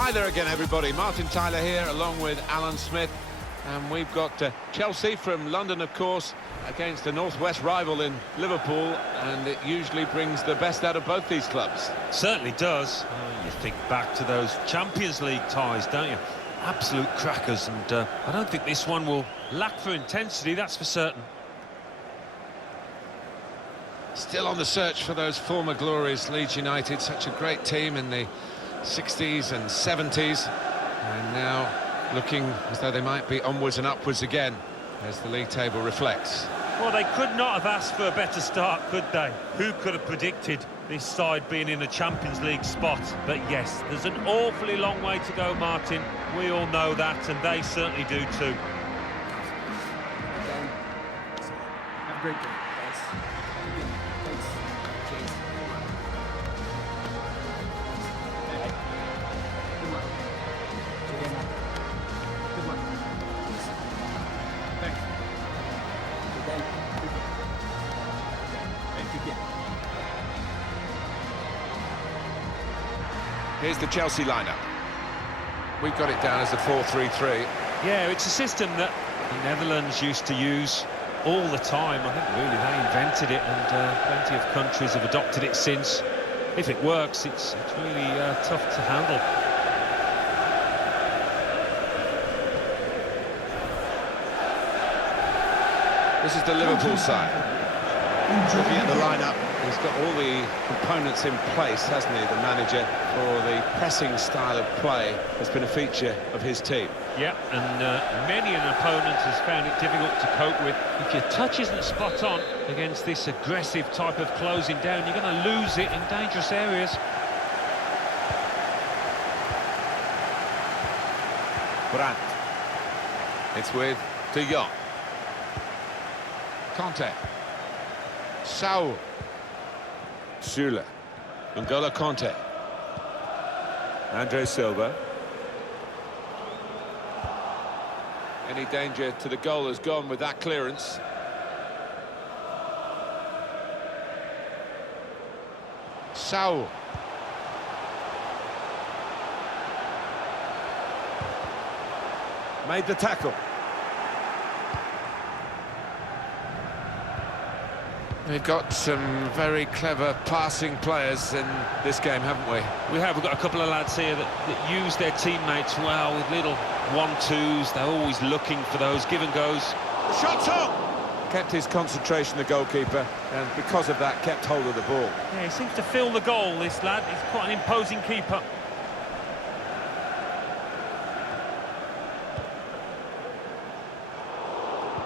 Hi there again, everybody. Martin Tyler here, along with Alan Smith. And we've got Chelsea from London, of course, against the northwest rival in Liverpool. And it usually brings the best out of both these clubs. Certainly does. Oh, you think back to those Champions League ties, don't you? Absolute crackers. And I don't think this one will lack for intensity, that's for certain. Still on the search for those former glories. Leeds United, such a great team in the 60s and 70s, and now looking as though they might be onwards and upwards again, as the league table reflects. Well, they could not have asked for a better start, could they? Who could have predicted this side being in a Champions League spot? But yes, there's an awfully long way to go, Martin. We all know that, and they certainly do too. Have a great day, guys. Thanks. Cheers. Good luck. Good luck. Thanks. Good day. Thank you again. Here's the Chelsea lineup. We've got it down as a 4-3-3. Yeah, it's a system that the Netherlands used to use all the time. I think really they invented it, and plenty of countries have adopted it since. If it works, it's really tough to handle. This is the Liverpool side. Looking at the lineup, he's got all the components in place, hasn't he, the manager, for the pressing style of play that's been a feature of his team. Yeah, and many an opponent has found it difficult to cope with. If your touch isn't spot on against this aggressive type of closing down, you're going to lose it in dangerous areas. Brandt. It's with De Jong. Conte. Saul. Süle. N'Golo Conte. Andre Silva. Any danger to the goal has gone with that clearance. Saul. Made the tackle. We've got some very clever passing players in this game, haven't we? We've got a couple of lads here that use their teammates well with little 1-2s. They're always looking for those give-and-goes. The shot's on! Kept his concentration, the goalkeeper, and because of that, kept hold of the ball. Yeah, he seems to fill the goal, this lad. He's quite an imposing keeper.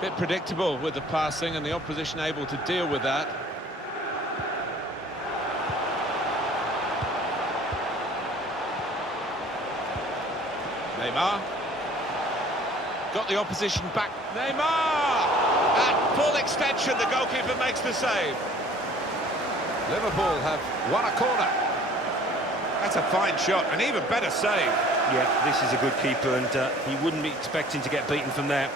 Bit predictable with the passing, and the opposition able to deal with that. Neymar. Got the opposition back. Neymar! At full extension, the goalkeeper makes the save. Liverpool have won a corner. That's a fine shot, an even better save. Yeah, this is a good keeper, and he wouldn't be expecting to get beaten from there.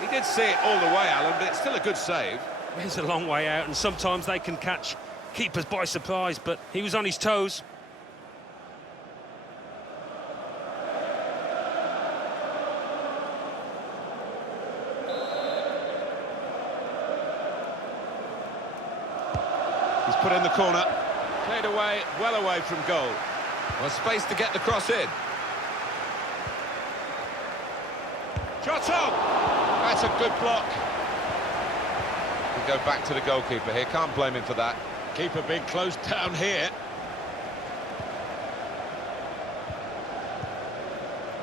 He did see it all the way, Alan, but it's still a good save. It's a long way out, and sometimes they can catch keepers by surprise, but he was on his toes. He's put in the corner, played away, well away from goal. Well, space to get the cross in. Shot on! That's a good block. We go back to the goalkeeper here, can't blame him for that. Keeper being closed down here.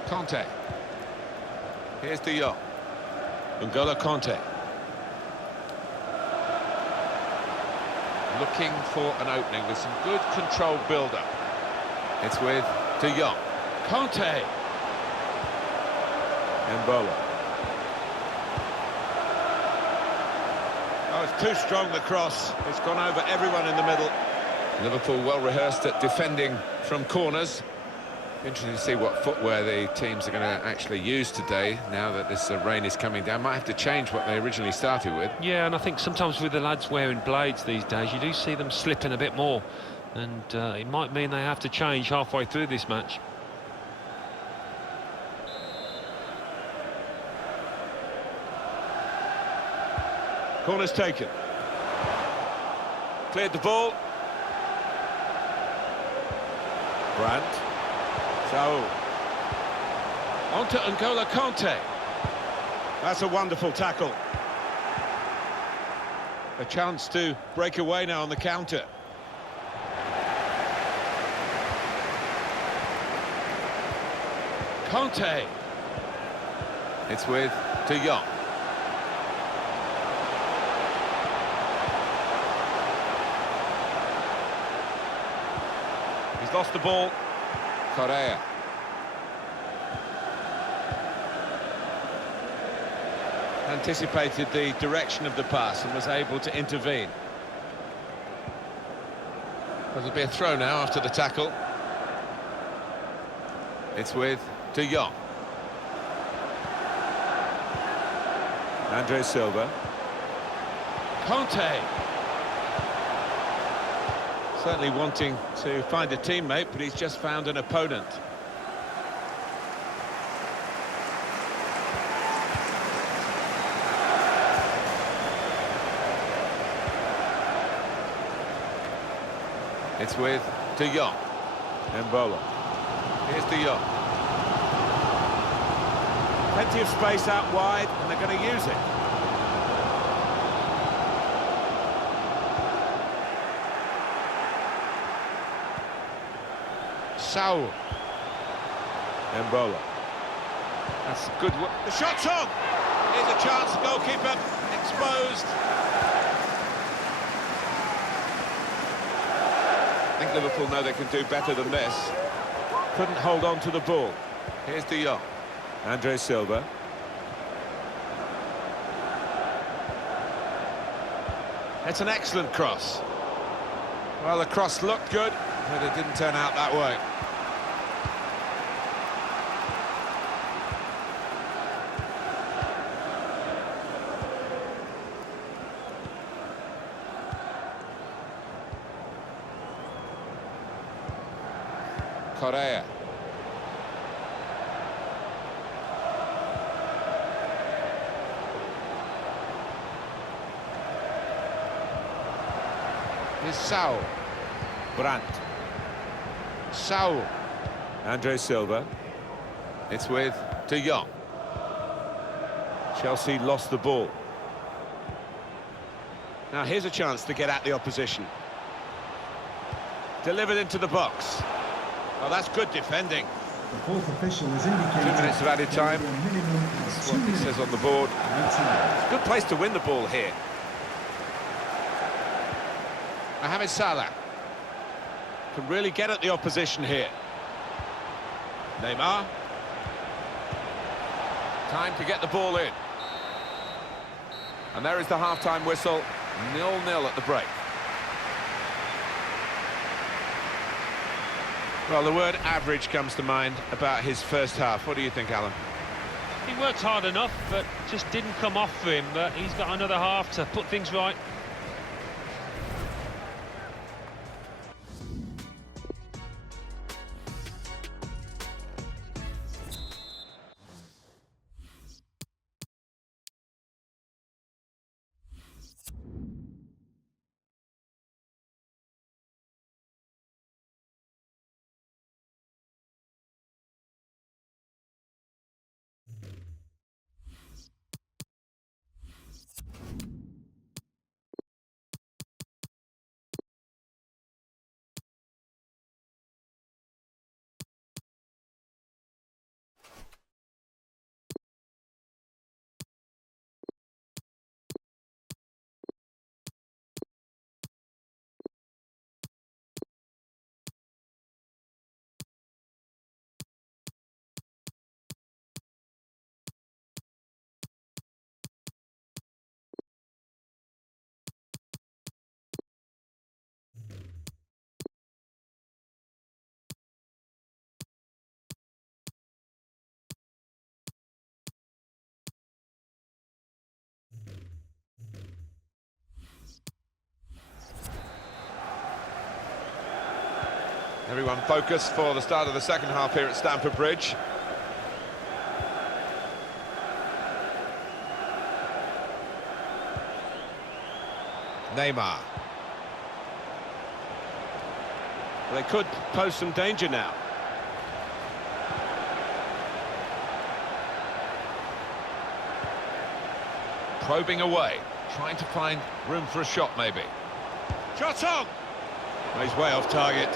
Conte. Here's De Jong. N'Golo Conte. Looking for an opening with some good controlled build-up. It's with De Jong. Conte. M'Bola. Oh, it's too strong, the cross. It's gone over everyone in the middle. Liverpool well rehearsed at defending from corners. Interesting to see what footwear the teams are going to actually use today, now that this rain is coming down. Might have to change what they originally started with. Yeah, and I think sometimes with the lads wearing blades these days, you do see them slipping a bit more. And it might mean they have to change halfway through this match. Corner's taken. Cleared the ball. Brandt. So on to N'Golo Kanté. That's a wonderful tackle. A chance to break away now on the counter. Kanté. It's with De Jong. He's lost the ball. Correa. Anticipated the direction of the pass and was able to intervene. There'll be a throw now after the tackle. It's with De Jong. Andre Silva. Kanté. Certainly wanting to find a teammate, but he's just found an opponent. It's with De Jong. M'Bola. Here's De Jong. Plenty of space out wide, and they're going to use it. Saul. M'Bola. That's good work. The shot's on! Here's a chance, goalkeeper exposed. I think Liverpool know they can do better than this. Couldn't hold on to the ball. Here's De Jong. Andre Silva. It's an excellent cross. Well, the cross looked good, but it didn't turn out that way. Correa. Here's Saul. Brandt. Saul. Andre Silva. It's with De Jong. Chelsea lost the ball. Now here's a chance to get at the opposition. Delivered into the box. Oh, that's good defending. The fourth official has indicated 2 minutes of added time. That's What it says on the board. Good place to win the ball here. Mohamed Salah can really get at the opposition here. Neymar. Time to get the ball in. And there is the half-time whistle. 0-0 at the break. Well, the word average comes to mind about his first half. What do you think, Alan? He worked hard enough, but just didn't come off for him. But he's got another half to put things right. Everyone focused for the start of the second half here at Stamford Bridge. Neymar. They could pose some danger now. Probing away, trying to find room for a shot maybe. Shot on! He's way off target.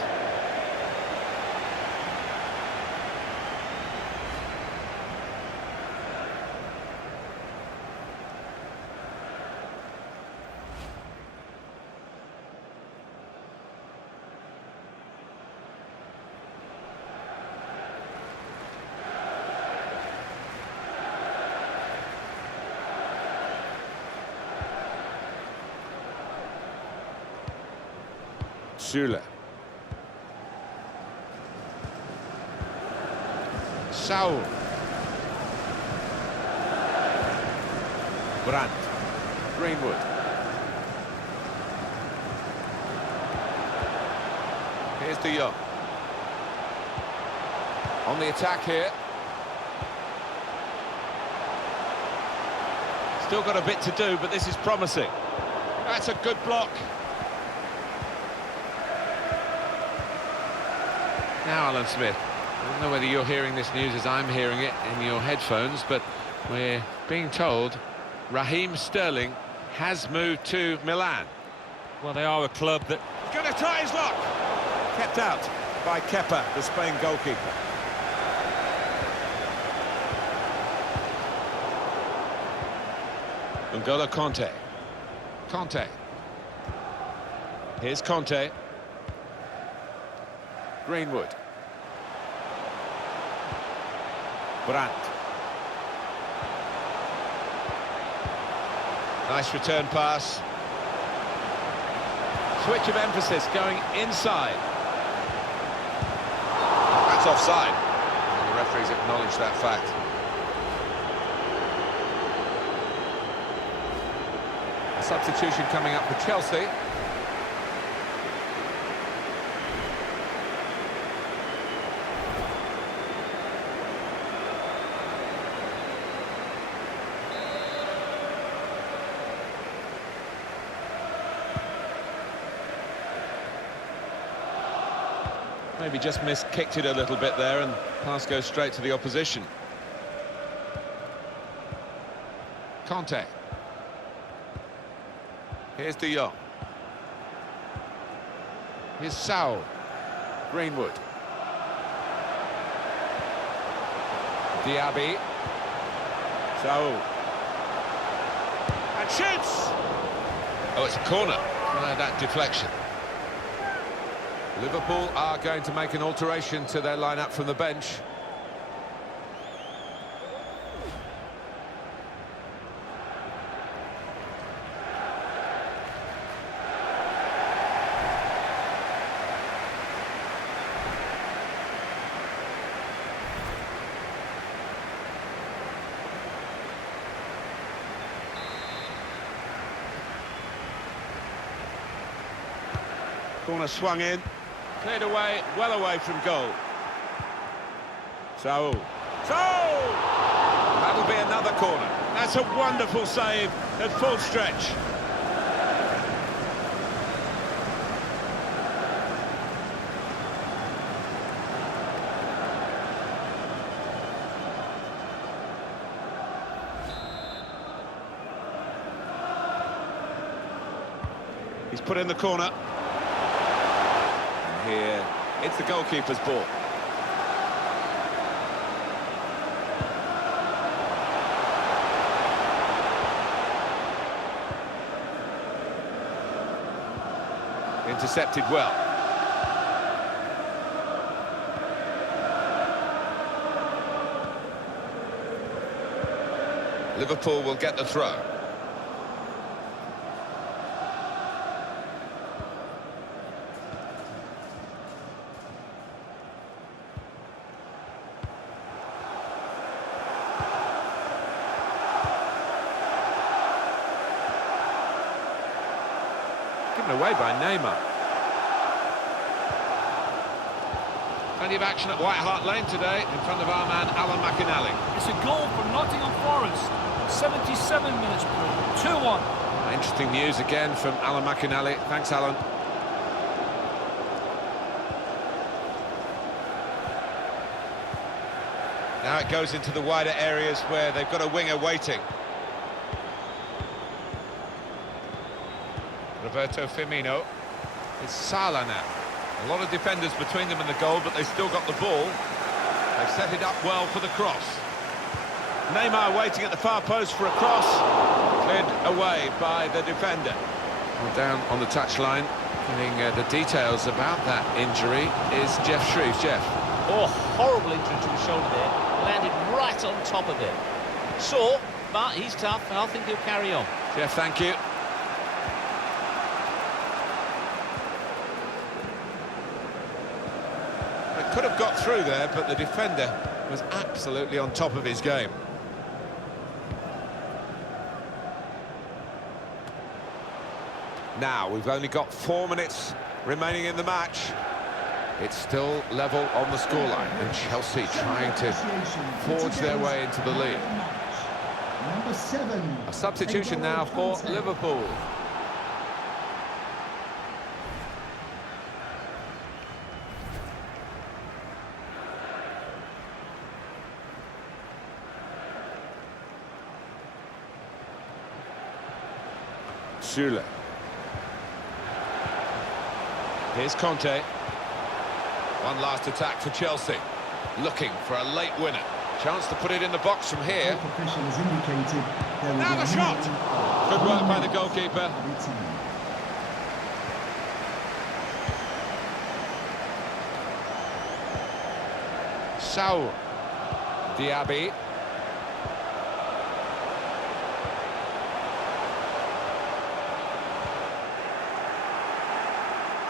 Süle. Saul. Brandt. Greenwood. Here's De Jong. On the attack here. Still got a bit to do, but this is promising. That's a good block. Now, Alan Smith, I don't know whether you're hearing this news as I'm hearing it in your headphones, but we're being told Raheem Sterling has moved to Milan. Well, they are a club that... He's going to try his luck. Kept out by Kepa, the Spain goalkeeper. N'Golo Kanté. Conte. Here's Kanté. Greenwood. Brandt. Nice return pass. Switch of emphasis going inside. That's offside. And the referees acknowledge that fact. A substitution coming up for Chelsea. Maybe just kicked it a little bit there, and pass goes straight to the opposition. Conte. Here's De Jong. Here's Saul. Greenwood. Diaby. Saul. And shoots! Oh, it's a corner. That deflection. Liverpool are going to make an alteration to their lineup from the bench. Corner swung in. Cleared away, well away from goal. Saul. Saul! That'll be another corner. That's a wonderful save at full stretch. He's put in the corner. Here, it's the goalkeeper's ball. Intercepted well. Liverpool will get the throw. Given away by Neymar. Plenty of action at White Hart Lane today in front of our man Alan McInally. It's a goal for Nottingham Forest. 77 minutes play, 2-1. Interesting news again from Alan McInally. Thanks, Alan. Now it goes into the wider areas where they've got a winger waiting. Roberto Firmino. It's Salah now. A lot of defenders between them and the goal, but they've still got the ball. They've set it up well for the cross. Neymar waiting at the far post for a cross. Cleared away by the defender. Well, down on the touchline, getting the details about that injury is Jeff Shreves. Jeff. Oh, horrible injury to his shoulder there. Landed right on top of it. Sore, but he's tough, and I think he'll carry on. Jeff, thank you. It could have got through there, but the defender was absolutely on top of his game. Now, we've only got 4 minutes remaining in the match. It's still level on the scoreline, and Chelsea trying to forge their way into the lead. Number 7. A substitution now for Liverpool. Süle. Here's Conte. One last attack for Chelsea. Looking for a late winner. Chance to put it in the box from here. Official has indicated there will Now be the shot! Good work by the goalkeeper. Saul. Diaby.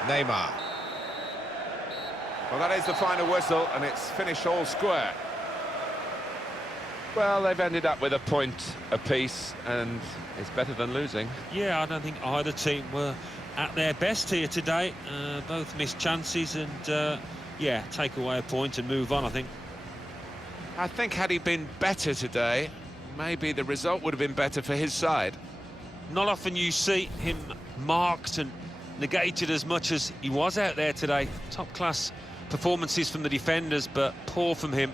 Neymar. Well, that is the final whistle, and it's finished all square. Well, they've ended up with a point apiece, and it's better than losing. Yeah, I don't think either team were at their best here today. Both missed chances and, yeah, take away a point and move on, I think. I think had he been better today, maybe the result would have been better for his side. Not often you see him marked and negated as much as he was out there today. Top-class performances from the defenders, but poor from him.